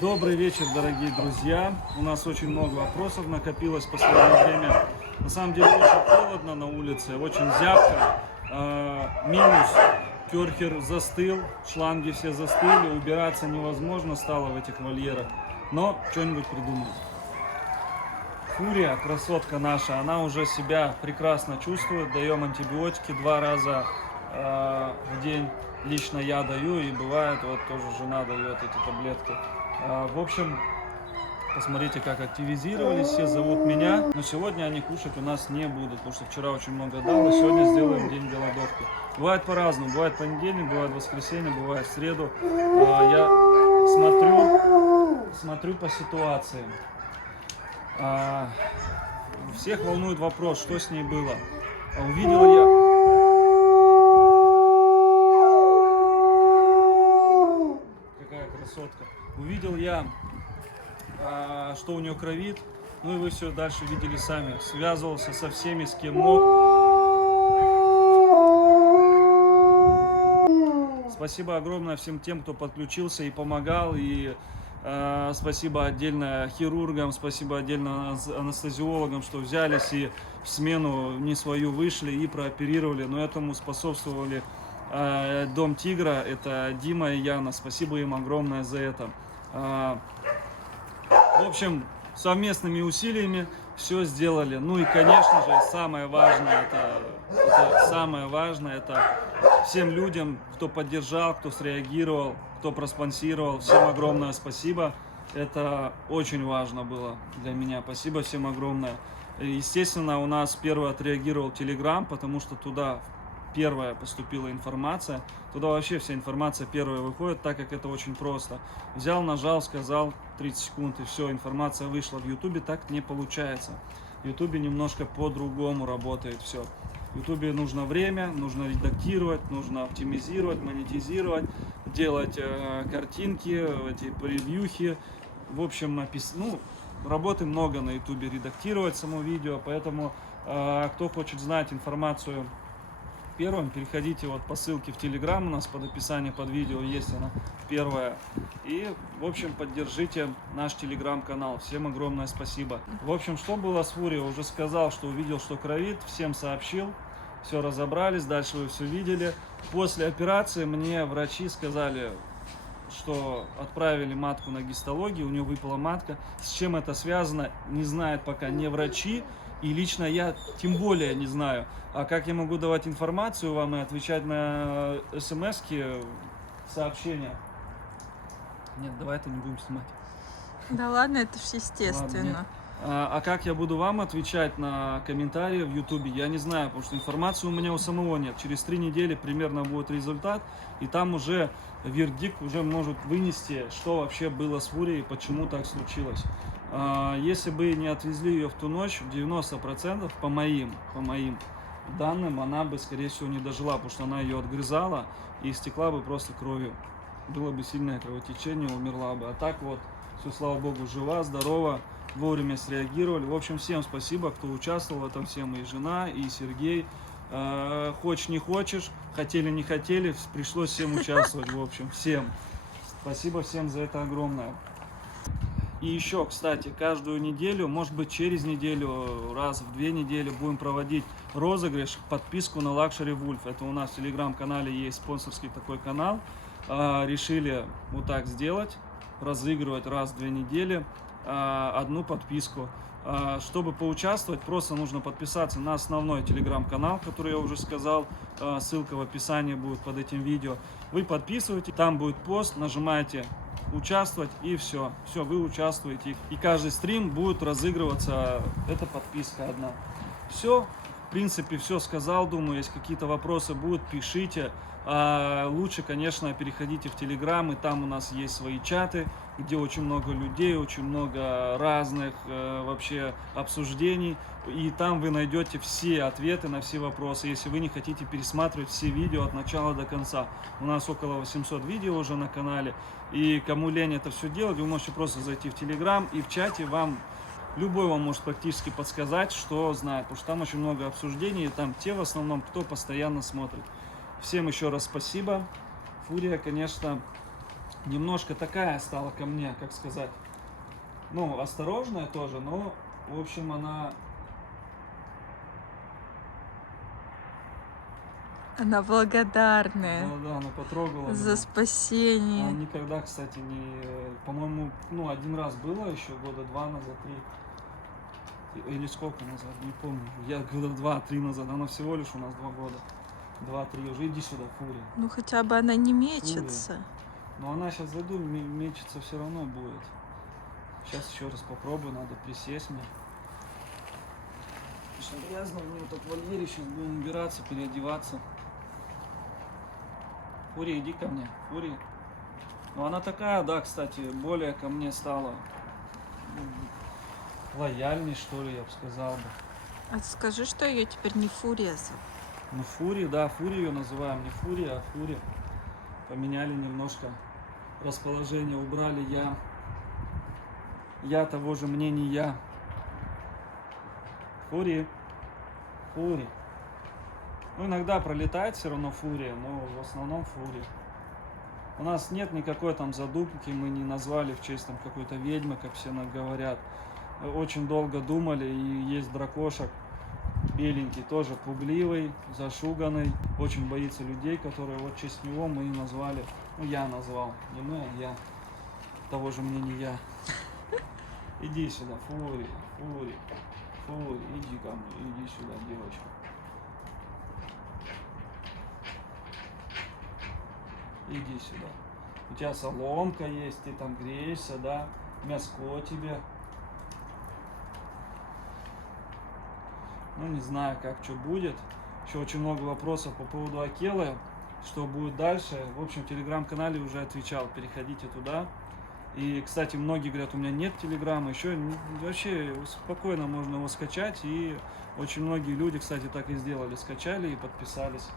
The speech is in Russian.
Добрый вечер, дорогие друзья. У нас очень много вопросов накопилось в последнее время. На самом деле очень холодно на улице, очень зябко. Минус, керхер застыл, шланги все застыли, убираться невозможно стало в этих вольерах. Но что-нибудь придумаем. Фурия, красотка наша, она уже себя прекрасно чувствует. Даем антибиотики 2 раза в день. Лично я даю, и бывает, вот тоже жена дает эти таблетки. В общем, посмотрите, как активизировались, все зовут меня. Но сегодня они кушать у нас не будут, потому что вчера очень много дал, и сегодня сделаем день голодовки. Бывает по-разному, бывает понедельник, бывает воскресенье, бывает в среду. Я смотрю по ситуации. Всех волнует вопрос, что с ней было. Увидел я... Красотка. Увидел я, что у нее кровит, ну и вы все дальше видели сами. Связывался со всеми, с кем мог. Спасибо огромное всем тем, кто подключился и помогал, и спасибо отдельно хирургам, спасибо отдельно анестезиологам, что взялись и в смену не свою вышли и прооперировали, но этому способствовали Дом Тигра, это Дима и Яна, спасибо им огромное за это. В общем, совместными усилиями все сделали. Ну и, конечно же, самое важное, это всем людям, кто поддержал, кто среагировал, кто проспонсировал, всем огромное спасибо. Это очень важно было для меня. Спасибо всем огромное. Естественно, у нас первый отреагировал Telegram, потому что туда первая поступила информация, туда вообще вся информация первая выходит, так как это очень просто. Взял, нажал, сказал, 30 секунд и все, информация вышла. В Ютубе так не получается. В Ютубе немножко по-другому работает все. В Ютубе нужно время, нужно редактировать, нужно оптимизировать, монетизировать, делать картинки, эти превьюхи. В общем, работы много на Ютубе, редактировать само видео, поэтому кто хочет знать информацию первым, переходите вот по ссылке в Telegram, у нас под описанием под видео есть она первая. И, в общем, поддержите наш Telegram-канал. Всем огромное спасибо. В общем, что было с Фурией? Уже сказал, что увидел, что кровит, всем сообщил, все разобрались, дальше вы все видели. После операции мне врачи сказали, что отправили матку на гистологию, у нее выпала матка. С чем это связано, не знают пока не врачи. И лично я тем более не знаю. А как я могу давать информацию вам и отвечать на смс-ки, сообщения? Нет, давай это не будем снимать. Да ладно, это же естественно. А как я буду вам отвечать на комментарии в Ютубе, я не знаю, потому что информации у меня у самого нет. Через 3 недели примерно будет результат, и там уже вердикт уже может вынести, что вообще было с Фурией и почему так случилось. Если бы не отвезли ее в ту ночь, 90% по моим данным, она бы, скорее всего, не дожила, потому что она ее отгрызала и истекла бы просто кровью. Было бы сильное кровотечение, умерла бы. А так вот, все, слава богу, жива, здорова, вовремя среагировали. В общем, всем спасибо, кто участвовал в этом, всем, и жена, и Сергей. Хочешь, не хочешь, хотели, не хотели, пришлось всем участвовать, в общем, всем. Спасибо всем за это огромное. И еще, кстати, каждую неделю, может быть через неделю, раз в 2 недели будем проводить розыгрыш, подписку на Luxury Wolf. Это у нас в Telegram-канале есть спонсорский такой канал. Решили вот так сделать, разыгрывать раз в 2 недели одну подписку. Чтобы поучаствовать, просто нужно подписаться на основной Telegram-канал, который я уже сказал. Ссылка в описании будет под этим видео. Вы подписываетесь, там будет пост, нажимаете участвовать, и все, вы участвуете, и каждый стрим будет разыгрываться эта подписка одна. Все, в принципе, все сказал, думаю, если какие-то вопросы будут, пишите. Лучше, конечно, переходите в Telegram, и там у нас есть свои чаты, где очень много людей, очень много разных вообще обсуждений, и там вы найдете все ответы на все вопросы, если вы не хотите пересматривать все видео от начала до конца. У нас около 800 видео уже на канале, и кому лень это все делать, вы можете просто зайти в Telegram, и в чате любой вам может практически подсказать, что знает, потому что там очень много обсуждений, и там те в основном, кто постоянно смотрит. Всем еще раз спасибо. Фурия, конечно, немножко такая стала ко мне, как сказать, ну, осторожная тоже, но, в общем, Она благодарная да, она потрогала за меня. Она спасение. никогда, кстати, не, по-моему, ну, один раз было еще года 2 назад, 3, или сколько назад, не помню. Я года 2-3 назад, она всего лишь у нас 2 года. 2-3, уже иди сюда, Фурия. Ну хотя бы она не мечется. Но она сейчас зайду, мечется все равно будет. Сейчас еще раз попробую, надо присесть мне. Потому что грязно у нее тут в вольере, сейчас будем убираться, переодеваться. Фурия, иди ко мне, Фурия. Ну она такая, да, кстати, более ко мне стала лояльней, что ли, я бы сказал бы. А скажи, что ее теперь не Фурия зовут. Ну Фурия, да, Фурия ее называем, не Фурия, а Фурия. Поменяли немножко расположение, убрали я того же мнения. Фурия, Фурия. Ну, иногда пролетает все равно Фурия, но в основном Фурия. У нас нет никакой там задумки, мы не назвали в честь там какой-то ведьмы, как все говорят. Очень долго думали, и есть дракошек беленький, тоже пугливый, зашуганный, очень боится людей, которые вот в честь него мы и назвали, ну я назвал, не мы, а я, того же мнения я. Иди сюда, Фурия, Фурия, Фурия, иди ко мне, иди сюда, девочка. Иди сюда. У тебя соломка есть, ты там греешься, да? Мяско тебе. Ну, не знаю, как что будет. Еще очень много вопросов по поводу Акелы. Что будет дальше. В общем, в телеграм-канале уже отвечал. Переходите туда. И, кстати, многие говорят, у меня нет телеграма. Еще вообще спокойно можно его скачать. И очень многие люди, кстати, так и сделали. Скачали и подписались.